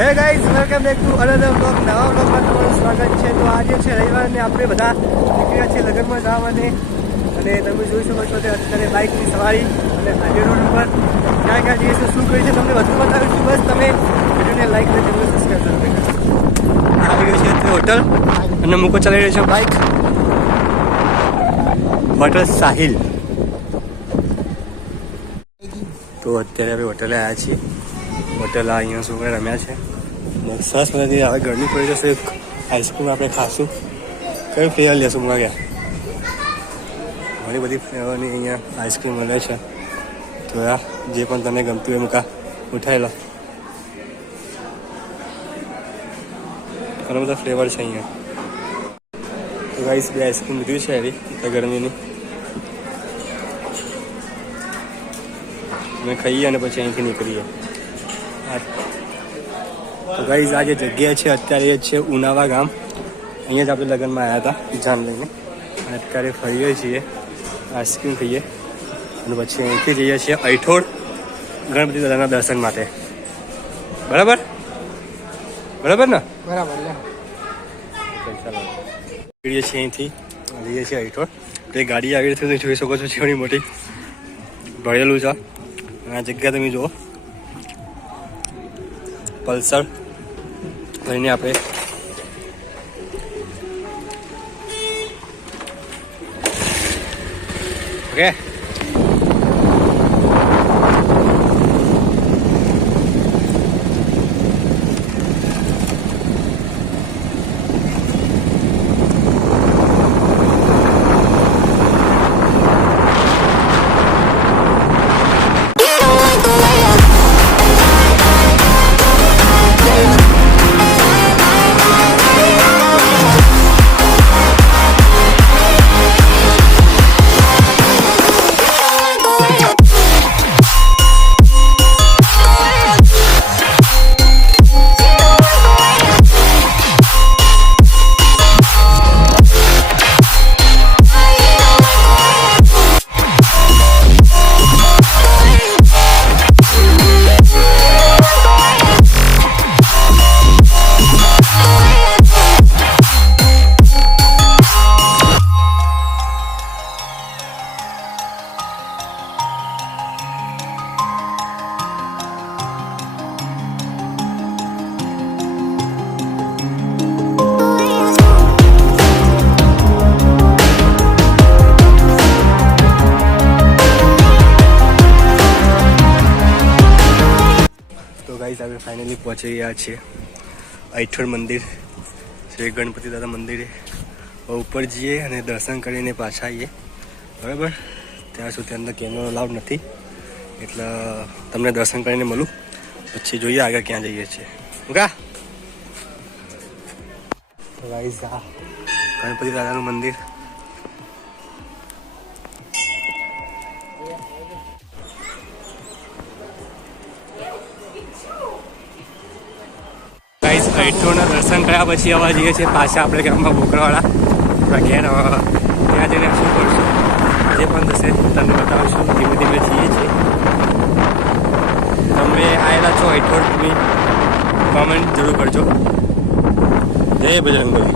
Hey guys, welcome back to another blog. નવા બ્લોગમાં તમારું સ્વાગત છે. તો આજે છે રવિવાર ને આપણે બધા નીકળ્યા છીએ લગ્નમાં જવા માટે. અને તમે જોઈ શકો છો કે અત્યારે બાઇકની સવારી અને હાઈવે રોડ ઉપર ક્યાં ક્યાં જઈએ છીએ, શું કરીએ છીએ તમને વધુ બતાવીશું. બસ તમે વિડીયોને લાઈક અને ચેનલને સબસ્ક્રાઈબ કરી દેજો. આવી ગયો છે અત્યારે હોટલ અને મૂકો ચલાવી રહ્યો છે બાઇક. હોટલ સાહિલ. તો અત્યારે આપણે હોટલે આવ્યા છીએ. હોટલ અહીંયા છોકરા રમ્યા છે. સરસ મજાની હવે ગરમી પડી જશે. એક આઈસ્ક્રીમ આપણે ખાશું. કઈ ફ્લેવર લેશું? ગયા ઘણી બધી ફ્લેવરની અહીંયા આઈસ્ક્રીમ મળે છે. તો જે પણ તમને ગમતું હોય મૂકા ઉઠાવી લો. ઘણા બધા ફ્લેવર છે અહીંયા. તો ગાઈસ બે આઈસ્ક્રીમ લીધી છે એવી ગરમીની. અમે ખાઈએ અને પછી અહીંથી નીકળીએ. તો ગાઈઝ આ જે જગ્યા છે અત્યારે એ છે ઉનાવા ગામ. અહીંયા જ આપણે લગ્નમાં આવ્યા હતા જાન લઈને. અને અત્યારે ફરીએ છીએ, આઈસ્ક્રીમ ખાઈએ અને પછી અહીંથી જઈએ છીએ અઈઠોડ ગણપતિ દાદાના દર્શન માટે. બરાબર બરાબર ને? બરાબર. ચાલો નીકળીએ છીએ અહીંથી, જઈએ છીએ અઈઠોડ. તો ગાડી આવી રહી છે, જોઈ શકો છો છેવડી મોટી ભરેલું છે. આ જગ્યા તમે જુઓ, પલ્સર લઈને આપણે ઓકે. આપણે ફાઇનલી પહોંચી ગયા છીએ અઈઠોડ મંદિર, શ્રી ગણપતિ દાદા મંદિરે. ઉપર જઈએ અને દર્શન કરીને પાછા આવીએ. બરાબર, ત્યાં સુધી અંદર કેમેરો અલાઉડ નથી, એટલે તમને દર્શન કરીને મળું પછી જોઈએ આગળ ક્યાં જઈએ છીએ. કા ગાઈઝ આ ગણપતિ દાદાનું મંદિર. અઈઠોડના દર્શન કર્યા પછી આવવા જઈએ છીએ પાછા આપણે ગામમાં બોકરાવાળા ઘેર. ત્યાં જઈને શું કરશું જે પણ થશે તમને બતાવીશું. ધીમે ધીમે જઈએ છીએ. તમે આવેલા છો અઈઠોડની કોમેન્ટ જરૂર કરજો. જય બજરંગબલી.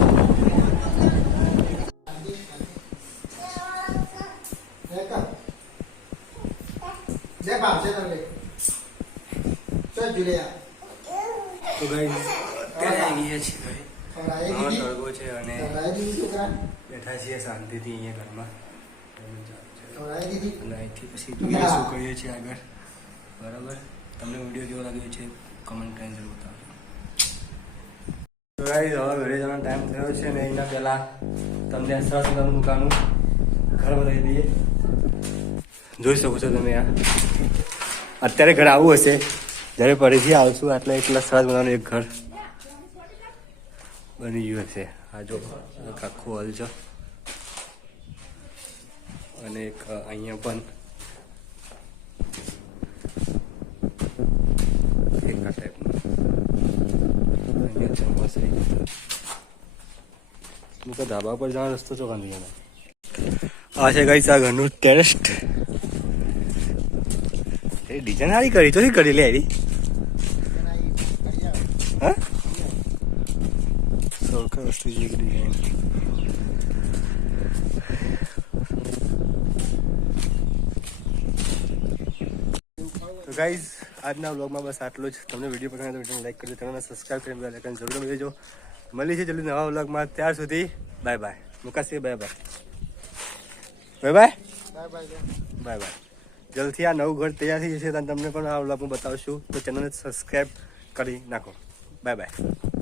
તો ગાઈસ અત્યારે આવી ગયા છીએ ઘરે. તડકો છે અને બેઠા છીએ શાંતિથી અહીંયા ઘરમાં. અને અહીંથી પછી જોઈએ શું કરીએ છીએ આગળ. બરાબર, તમને વિડીયો કેવો લાગ્યો છે કમેન્ટ કરીને જરૂર બતાવજો. તો ગાઈસ હવે ઘરે જવાનો ટાઈમ થયો છે ને એના પહેલાં તમને સરસ મજાનું દુકાનનું ઘર બનાવી દઈએ. જોઈ શકો છો તમે. આ અત્યારે ઘર આવું હશે, જ્યારે ફરીથી આવશું એટલે એટલા સરસ મજાનું એક ઘર બની ગયું હશે. આ જો આખું હોલ છે અને એક અહીંયા પણ એક આ ટાઈપનું અહીંયા ચોમાસે હું તો ધાબા પર જવાનો રસ્તો ચોખ્ખા નહીં. આ છે ગાઈસ આ ઘરનું ટેરેસ. એ ડિઝાઇન સારી કરી તો કરી લે આવી. હા સૌથી વસ્તુ જે ડિઝાઇન તો ગાઈઝ આજના વ્લોગમાં બસ આટલું જ. તમને વિડીયો પસંદ આવે તો વિડીયોને લાઈક કરજો, ચેનલને સબસ્ક્રાઈબ કરીને બેલ આઇકન જરૂર દબાવી દેજો. મળી છે જલ્દી નવા વ્લોગમાં. ત્યાર સુધી બાય બાય. મુકાશી bye bye. Bye bye. Bye bye. Bye bye. જલ્દથી આ નવું ઘર તૈયાર થઈ જશે તમને પણ આ વ્લોગમાં બતાવશું. તો ચેનલને સબસ્ક્રાઈબ કરી નાખો. Bye bye.